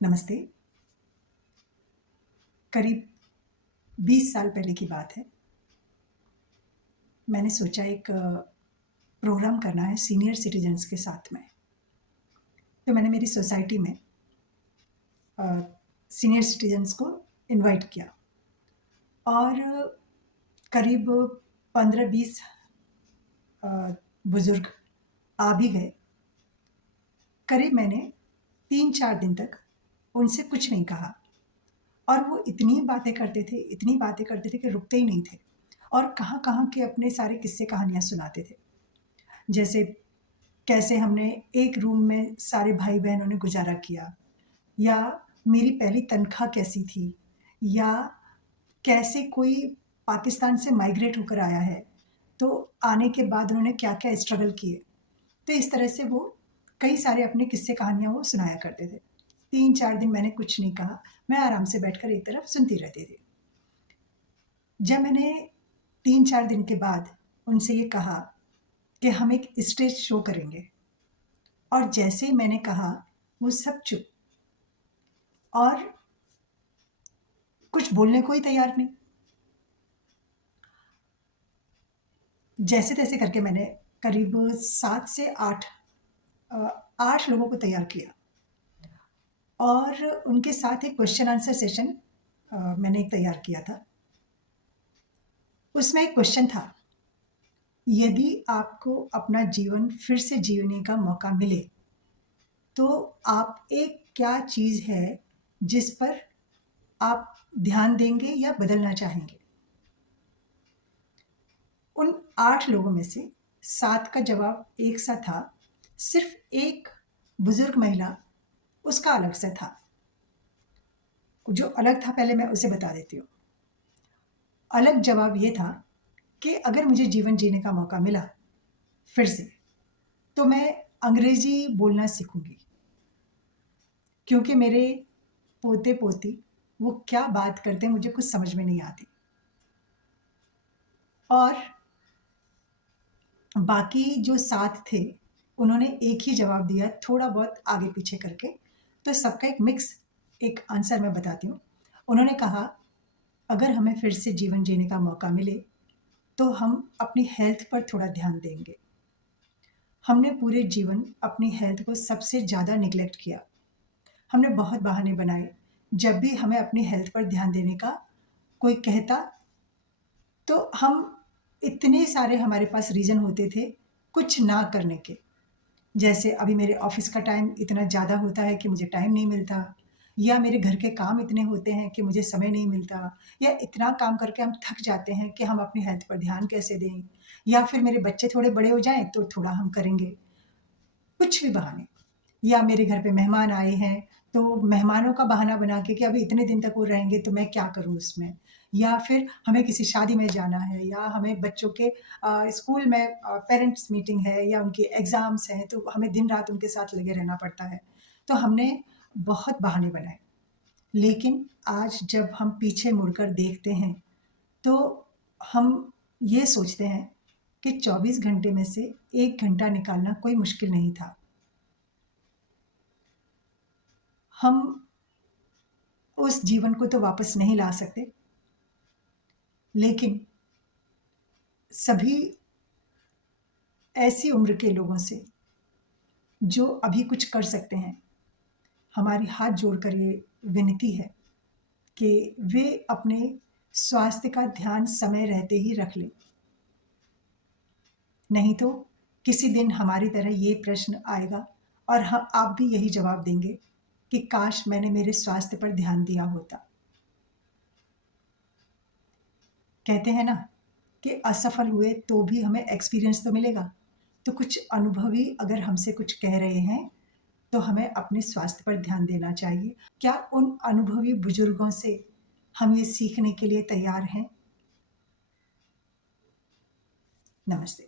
नमस्ते। करीब 20 साल पहले की बात है। मैंने सोचा एक प्रोग्राम करना है सीनियर सिटीज़न्स के साथ में। तो मैंने मेरी सोसाइटी में अ, सीनियर सिटीज़न्स को इनवाइट किया और करीब 15-20 अ, बुज़ुर्ग आ भी गए। करीब मैंने 3-4 दिन तक उनसे कुछ नहीं कहा और वो इतनी बातें करते थे कि रुकते ही नहीं थे और कहाँ-कहाँ के अपने सारे किस्से कहानियाँ सुनाते थे। जैसे कैसे हमने एक रूम में सारे भाई-बहनों ने गुज़ारा किया, या मेरी पहली तनख्वाह कैसी थी, या कैसे कोई पाकिस्तान से माइग्रेट होकर आया है, तो आने के बाद उन्होंने क्या-क्या स्ट्रगल किए। तो इस तरह से वो कई सारे अपने किस्से कहानियाँ वो सुनाया करते थे। 3-4 दिन मैंने कुछ नहीं कहा, मैं आराम से बैठकर एक तरफ सुनती रहती थी। जब मैंने 3-4 दिन के बाद उनसे ये कहा कि हम एक स्टेज शो करेंगे, और जैसे ही मैंने कहा, वो सब चुप और कुछ बोलने को ही तैयार नहीं। जैसे-तैसे करके मैंने करीब 7 से 8 लोगों को तैयार किया और उनके साथ एक क्वेश्चन आंसर सेशन मैंने एक तैयार किया था। उसमें एक क्वेश्चन था, यदि आपको अपना जीवन फिर से जीने का मौका मिले, तो आप एक क्या चीज़ है जिस पर आप ध्यान देंगे या बदलना चाहेंगे? उन 8 लोगों में से 7 का जवाब एक सा था, सिर्फ़ एक बुज़ुर्ग महिला, उसका अलग से था। जो अलग था पहले मैं उसे बता देती हूँ। अलग जवाब ये था कि अगर मुझे जीवन जीने का मौका मिला फिर से, तो मैं अंग्रेज़ी बोलना सीखूँगी, क्योंकि मेरे पोते-पोती वो क्या बात करते हैं मुझे कुछ समझ में नहीं आती। और बाकी जो 7 थे, उन्होंने एक ही जवाब दिया, थोड़ा बहुत आगे-पीछे करके। तो सबका एक मिक्स एक आंसर मैं बताती हूँ। उन्होंने कहा, अगर हमें फिर से जीवन जीने का मौका मिले, तो हम अपनी हेल्थ पर थोड़ा ध्यान देंगे। हमने पूरे जीवन अपनी हेल्थ को सबसे ज़्यादा नेग्लेक्ट किया। हमने बहुत बहाने बनाए। जब भी हमें अपनी हेल्थ पर ध्यान देने का कोई कहता, तो हम इतने सारे हमारे पास रीज़न होते थे कुछ ना करने के। जैसे अभी मेरे ऑफ़िस का टाइम इतना ज़्यादा होता है कि मुझे टाइम नहीं मिलता, या मेरे घर के काम इतने होते हैं कि मुझे समय नहीं मिलता, या इतना काम करके हम थक जाते हैं कि हम अपनी हेल्थ पर ध्यान कैसे दें, या फिर मेरे बच्चे थोड़े बड़े हो जाएँ तो थोड़ा हम करेंगे। कुछ भी बहाने, या मेरे घर पे मेहमान आए हैं, तो मेहमानों का बहाना बना के कि अभी इतने दिन तक वो रहेंगे तो मैं क्या करूँ उसमें? या फिर हमें किसी शादी में जाना है, या हमें बच्चों के स्कूल में पेरेंट्स मीटिंग है, या उनके एग्ज़ाम्स हैं, तो हमें दिन-रात उनके साथ लगे रहना पड़ता है। तो हमने बहुत बहाने बनाए। लेकिन आज जब हम पीछे मुड़कर देखते हैं, तो हम ये सोचते हैं कि 24 घंटे में से 1 घंटा निकालना कोई मुश्किल नहीं था। हम उस जीवन को तो वापस नहीं ला सकते, लेकिन सभी ऐसी उम्र के लोगों से जो अभी कुछ कर सकते हैं, हमारी हाथ जोड़कर ये विनती है कि वे अपने स्वास्थ्य का ध्यान समय रहते ही रख लें। नहीं तो किसी दिन हमारी तरह ये प्रश्न आएगा और आप भी यही जवाब देंगे कि काश मैंने मेरे स्वास्थ्य पर ध्यान दिया होता। कहते हैं ना कि असफल हुए तो भी हमें एक्सपीरियंस तो मिलेगा। तो कुछ अनुभवी अगर हमसे कुछ कह रहे हैं, तो हमें अपने स्वास्थ्य पर ध्यान देना चाहिए। क्या उन अनुभवी बुजुर्गों से हम ये सीखने के लिए तैयार हैं? नमस्ते।